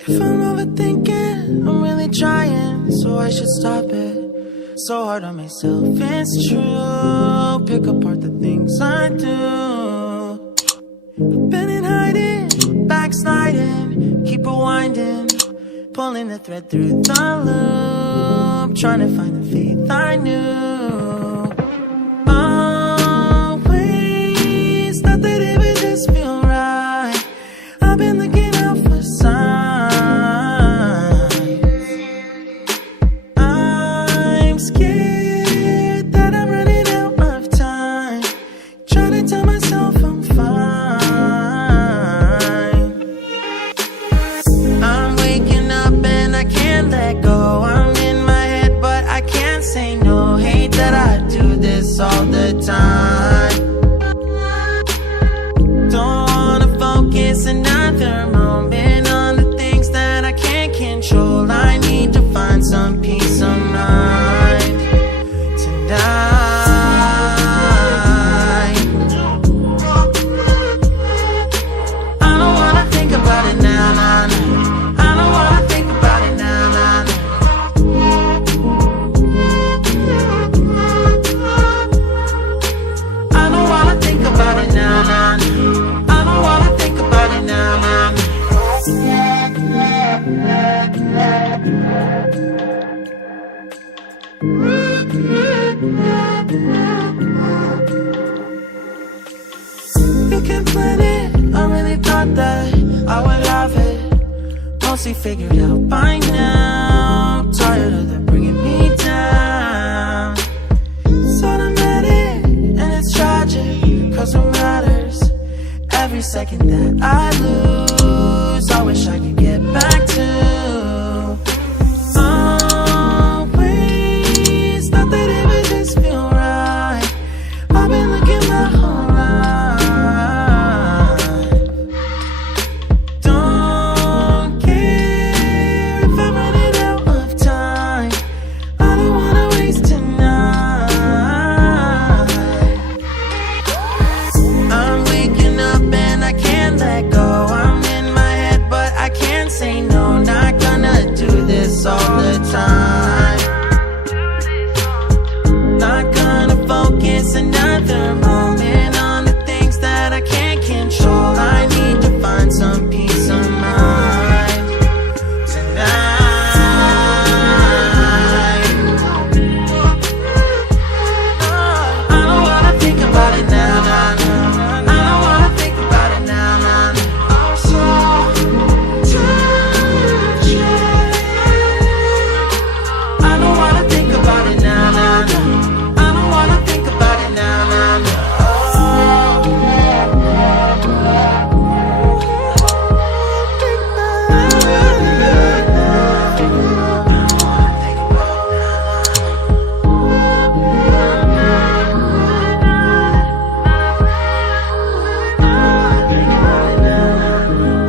If I'm overthinking, I'm really trying, so I should stop it. So hard on myself, it's true. Pick apart the things I do. I've been in hiding, backsliding, keep rewinding, pulling the thread through the loop, trying to find the faith I knew. Always thought that it would just feel right. I've been looking out for signs. I'm scared that I'm running out of time, trying to tell myself I'm fine. I'm waking up and I can't let go. I'm in my head but I can't say no. Hate that I do this all the time. Don't wanna focus another moment on the things that I can't control. I need to find some peace of mind tonight. I don't wanna think about it now, nah, nah. I don't wanna think about it now, nah, nah. I don't wanna think about it now, nah, nah. I don't wanna think about it now, nah, nah. You can plan it, I really thought that I would have it mostly figured out by now. Tired of them bringing me down. It's automatic and it's tragic, cause it matters every second that I lose. I wish I could get back to